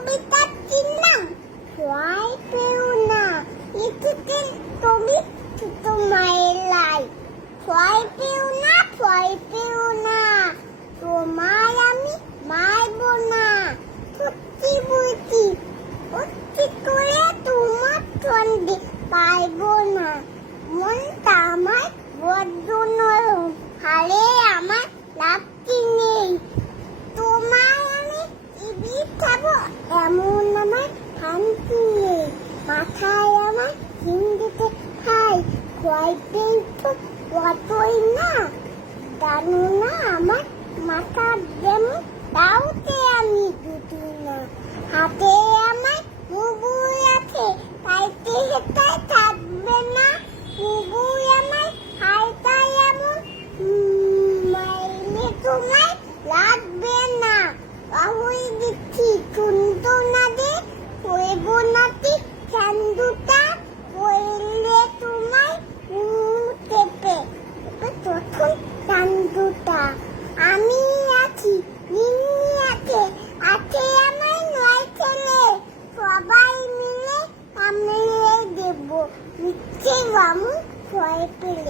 কবিতা চিনলাম ভয় পেও না লিখেছে তুমি ছোট মায়ের লাই ভয় পেও না তোমায় আমি মারব না সত্যি বলছি সত্যি করে তোমার সঙ্গে পারবো না মনটা আমার বড্ড নরম হারে আমার লাভটি নেই তোমায় আমি ইবি খাবো এমন আমার শান্তি নেই মাথায় আমার হিন্দিতে খাই ভয় পেয়ে তো কতই না জানো না আমার মাথা যেমন তাওতে আমি দুটি না হাতে আমার মুগুর আছে তাইতে হেঁটায় থাকবে না মুগুর আমার হাইটায় এমন মাইলে তোমায় লাগবে না আহুই দিচ্ছি শুনতো না যে হইব নাতি চান্দুটা হইলে তোমায় চেপে তখন চান্দুটা আমি আছি নিন্নি আছে আছে আমার 9 ছেলে সবাই মিলে আমি দেব নিচ্ছে বামু ভয় পেলে